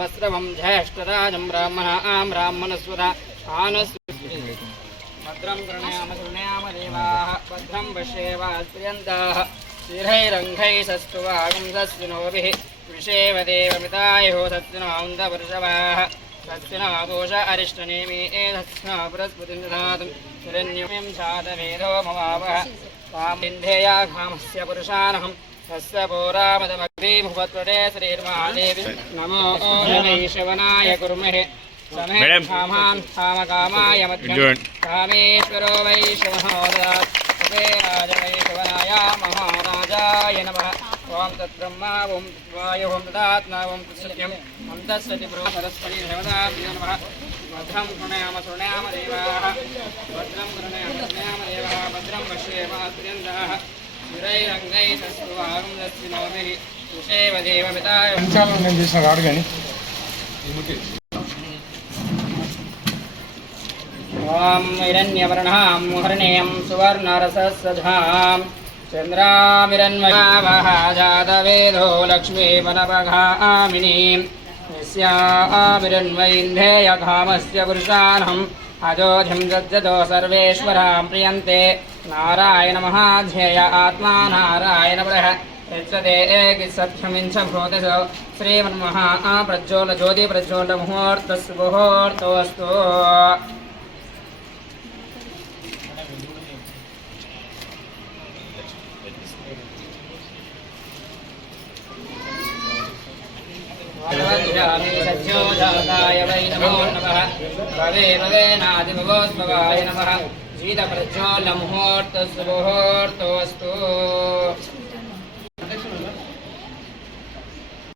वस्त्रवं ज्येष्ठराजं ब्राह्मणस्वदा भद्रं गृह्णाम देवाः भद्रं पश्येवास्प्रियन्ताः स्थिरैरङ्घैस्तुवागं सस्विनोभिः विषेव देवमितायुः सस्विनोऽन्तपुरुषवाः सस्विनोदोष अरिष्टनेमि एतस्मिन् बृहस्पतिं दधातु हिरण्यं शातवेदो मवावः वामिन्धेया घामस्य पुरुषानहम् तस्य पौरामदमग्निमुपत्वरे श्रीर्महादेवी नमो वैश्रवणाय कुर्महे समे कामान् कामकामाय मध्यं कामेश्वरो वैश्रवणोदयात् कुबेराज वैश्रवणाय महाराजाय नमः ओं तद्ब्रह्मा ओं वायुः ओं तदात्मा ओं तत्सत्यं ओं तत्सति सरस्वती देवताभ्यो नमः भद्रं कृणयाम देवाः भद्रं कृणयाम देवाः भद्रं पश्येमास्त्रियन्ताः ओम हिरण्यवर्णां हरिणीं सुवर्णरसस्वधां चन्द्रामिरन्मयावः जातवेदो लक्ष्मीवनपगामिनीं यस्यामिरन्मयिन्धेयघामस्य पुरुषाणम् अजोधिं दज्जतो सर्वेश्वरां प्रियन्ते नारायणमहाध्येय आत्मा नारायण प्रह यच्छते सत्यमिञ्च भूतिषु श्रीमन्महा प्रज्वल ज्योति प्रज्वल मुहूर्तोऽस्तु सज्जोजाताय वै नमो नमः भवे भवेनादिभवोद्भवाय नमः शीतप्रज्वलमुहूर्तोऽस्तु